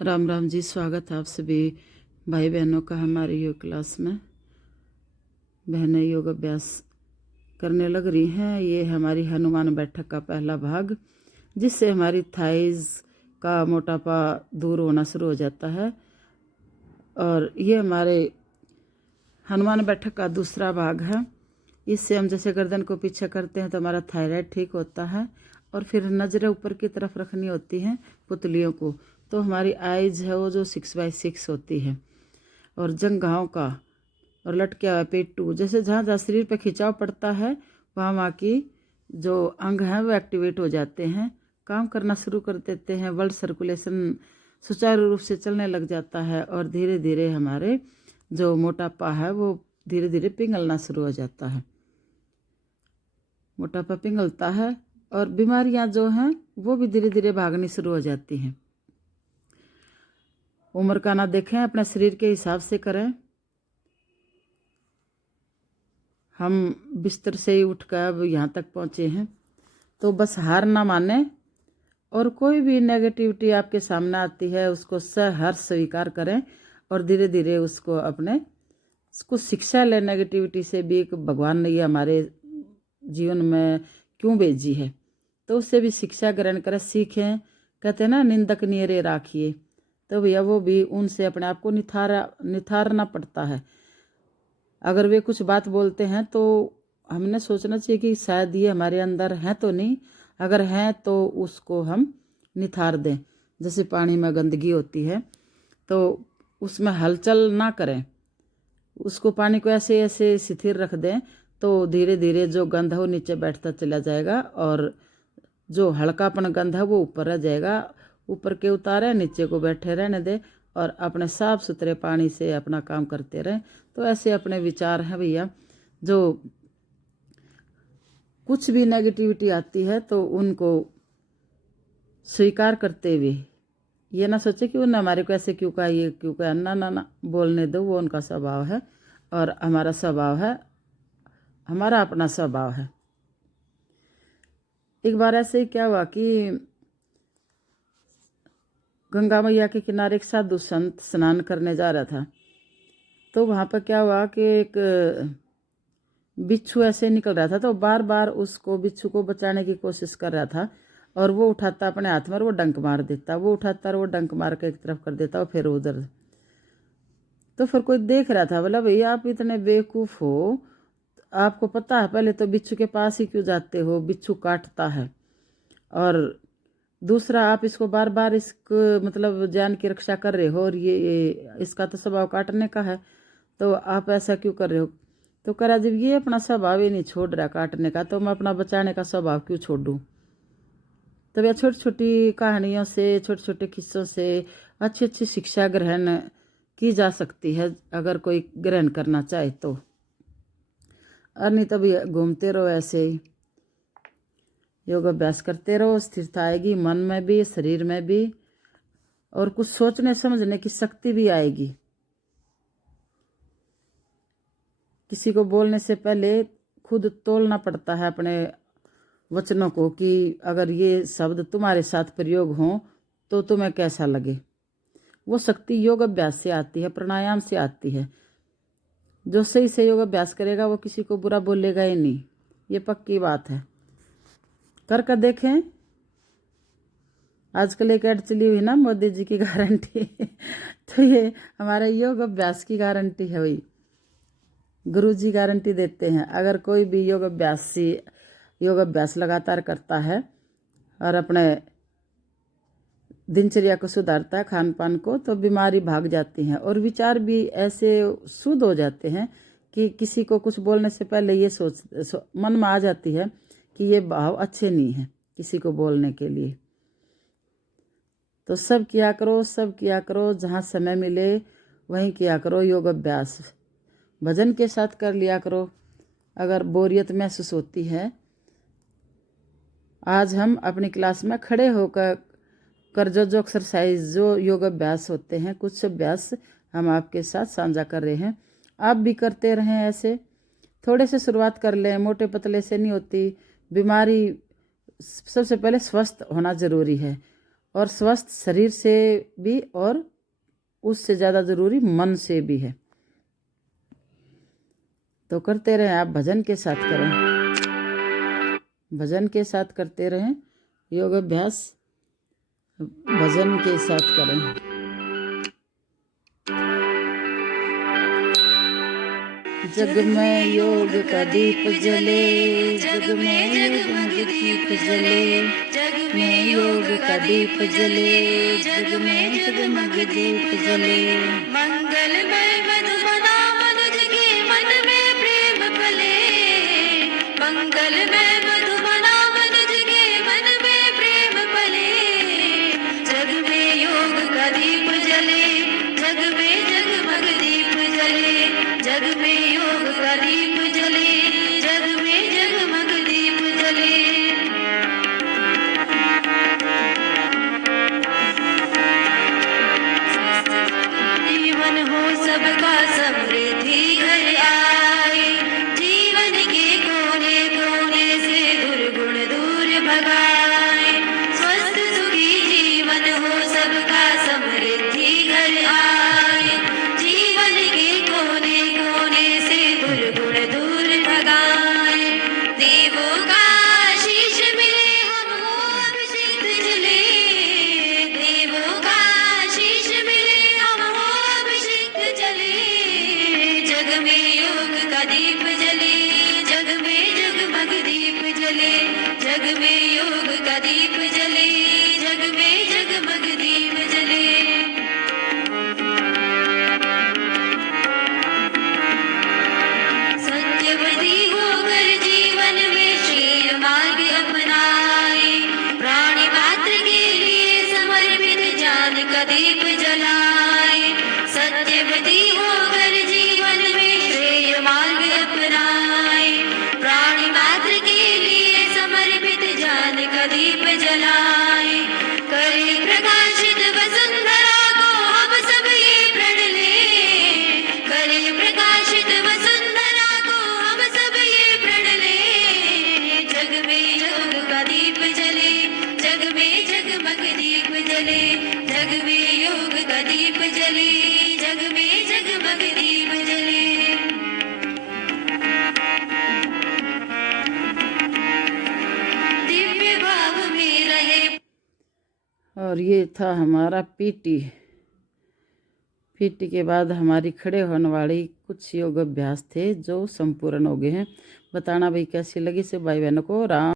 राम राम जी। स्वागत है आप सभी भाई बहनों का हमारी योग क्लास में। बहनें योग अभ्यास करने लग रही हैं। ये हमारी हनुमान बैठक का पहला भाग, जिससे हमारी थाइज का मोटापा दूर होना शुरू हो जाता है। और ये हमारे हनुमान बैठक का दूसरा भाग है। इससे हम जैसे गर्दन को पीछे करते हैं तो हमारा थायराइड ठीक होता है। और फिर नज़रें ऊपर की तरफ रखनी होती हैं पुतलियों को, तो हमारी आइज है वो जो 6/6 होती है। और जंघाओं का और लटके हुआ पेटू, जैसे जहाँ जहाँ शरीर पर खिंचाव पड़ता है वहाँ वहाँ की जो अंग हैं वो एक्टिवेट हो जाते हैं, काम करना शुरू कर देते हैं। ब्लड सर्कुलेशन सुचारू रूप से चलने लग जाता है और धीरे धीरे हमारे जो मोटापा है वो धीरे धीरे पिघलना शुरू हो जाता है। मोटापा पिघलता है और बीमारियां जो हैं वो भी धीरे धीरे भागनी शुरू हो जाती हैं। उम्र का ना देखें, अपने शरीर के हिसाब से करें। हम बिस्तर से ही उठकर अब यहाँ तक पहुँचे हैं, तो बस हार ना माने और कोई भी नेगेटिविटी आपके सामने आती है उसको सहर्ष स्वीकार करें और धीरे धीरे उसको शिक्षा लें। नेगेटिविटी से भी एक भगवान ने ये हमारे जीवन में क्यों भेजी है, तो उससे भी शिक्षा ग्रहण करें, सीखें। कहते हैं ना, निंदक नियरे राखिए। तो भैया वो भी उनसे अपने आप को निथारना पड़ता है। अगर वे कुछ बात बोलते हैं तो हमने सोचना चाहिए कि शायद ये हमारे अंदर हैं तो नहीं, अगर हैं तो उसको हम निथार दें। जैसे पानी में गंदगी होती है तो उसमें हलचल ना करें, उसको पानी को ऐसे ऐसे स्थिर रख दें, तो धीरे धीरे जो गंध है वो नीचे बैठता चला जाएगा और जो हल्कापन गंध है वो ऊपर रह जाएगा। ऊपर के उतारे, नीचे को बैठे रहने दे और अपने साफ सुथरे पानी से अपना काम करते रहें। तो ऐसे अपने विचार हैं भैया, जो कुछ भी नेगेटिविटी आती है तो उनको स्वीकार करते हुए ये ना सोचे कि उन्होंने हमारे को ऐसे क्यों कहा, ये क्यों कहा। ना ना ना, बोलने दो, वो उनका स्वभाव है और हमारा स्वभाव है, हमारा अपना स्वभाव है। एक बार ऐसे ही क्या हुआ कि गंगा मैया के किनारे एक साधु संत स्नान करने जा रहा था। तो वहाँ पर क्या हुआ कि एक बिच्छू ऐसे निकल रहा था, तो बार बार उसको बिच्छू को बचाने की कोशिश कर रहा था और वो उठाता अपने हाथ में और वो डंक मार देता, वो उठाता और वो डंक मार के एक तरफ कर देता और फिर उधर। तो फिर कोई देख रहा था, बोला भैया आप इतने बेवकूफ़ हो, आपको पता है पहले तो बिच्छू के पास ही क्यों जाते हो, बिच्छू काटता है। और दूसरा, आप इसको बार बार इसको मतलब जान की रक्षा कर रहे हो और ये इसका तो स्वभाव काटने का है, तो आप ऐसा क्यों कर रहे हो। तो करा, जब ये अपना स्वभाव ही नहीं छोड़ रहा काटने का, तो मैं अपना बचाने का स्वभाव क्यों छोड़ दूँ। तब यह छोटी छोटी कहानियों से, छोटे छोटे किस्सों से अच्छी अच्छी शिक्षा ग्रहण की जा सकती है, अगर कोई ग्रहण करना चाहे तो। और नहीं तो भी घूमते रहो ऐसे ही, योग अभ्यास करते रहो, स्थिरता आएगी मन में भी, शरीर में भी, और कुछ सोचने समझने की शक्ति भी आएगी। किसी को बोलने से पहले खुद तोलना पड़ता है अपने वचनों को कि अगर ये शब्द तुम्हारे साथ प्रयोग हों तो तुम्हें कैसा लगे। वो शक्ति योग अभ्यास से आती है, प्राणायाम से आती है। जो सही से योग अभ्यास करेगा वो किसी को बुरा बोलेगा ही नहीं, ये पक्की बात है। कर देखें। आजकल एक ऐड चली हुई ना, मोदी जी की गारंटी तो ये हमारे योग अभ्यास की गारंटी है। वही गुरु जी गारंटी देते हैं, अगर कोई भी योग अभ्यास लगातार करता है और अपने दिनचर्या को सुधारता है, खान पान को, तो बीमारी भाग जाती है और विचार भी ऐसे शुद्ध हो जाते हैं कि किसी को कुछ बोलने से पहले ये मन में आ जाती है कि ये भाव अच्छे नहीं है किसी को बोलने के लिए। तो सब किया करो, जहाँ समय मिले वहीं किया करो योग अभ्यास। भजन के साथ कर लिया करो अगर बोरियत महसूस होती है। आज हम अपनी क्लास में खड़े होकर जो एक्सरसाइज, जो योग अभ्यास होते हैं, कुछ अभ्यास हम आपके साथ साझा कर रहे हैं। आप भी करते रहें ऐसे, थोड़े से शुरुआत कर लें, मोटे पतले से नहीं होती बीमारी। सबसे पहले स्वस्थ होना ज़रूरी है और स्वस्थ शरीर से भी, और उससे ज़्यादा ज़रूरी मन से भी है। तो करते रहें, आप भजन के साथ करें, भजन के साथ करते रहें, योग अभ्यास भजन के साथ करें। जग में योग का दीप जले, जग में जगमग दीप जले, जग में योग का दीप जले, जग में जगमग दीप जले। मंगलमय मधुबना मनुज के मन में प्रेम फले, मंगलमय मधुबना मनुज के मन में प्रेम फले। जग में योग का दीप जले, जग में जगमग दीप जले, जग में योग का दीप जले, जग में जगमग दीप जले। जीवन हो सबका समृद्धि घर आए, जीवन के कोने कोने से दुर्गुण दूर भगाए। स्वस्थ सुखी जीवन हो सबका समृद्धि घर आए, जीवन के कोने कोने से दुर्गुण दूर भगाए। देवों का आशीष मिले हम हो अभिषेक जले, देवों का आशीष मिले हम हो अभिषेक जले। जग में योग का दीप जले, जग में जगमग दीप जले, जग में योग का दीप जले, जग में जगमग दीप जले। सत्यवती होकर जीवन में श्रेय मार्ग अपनाए, प्राणी मात्र के लिए समर्पित जान का दीप जलाए। सत्यवती होकर जीवन में श्रेय मार्ग अपनाए, प्राणी मात्र के लिए समर्पित जान का दीप जलाए। करे प्रकाशित वसुंधरा को हम सब ये प्रण ले, करे प्रकाशित वसुंधरा को हम सब ये प्रण ले। जग में योग का दीप जले, जग में जगमग दीप जले, जग में योग का दीप जले, जग में जगमग दीप जले। दिव्य भाव में रहे। और ये था हमारा पीटी। पीटी के बाद हमारी खड़े होने वाली कुछ योग अभ्यास थे जो संपूर्ण हो गए हैं। बताना भाई कैसी लगी से भाई बहनों को। राम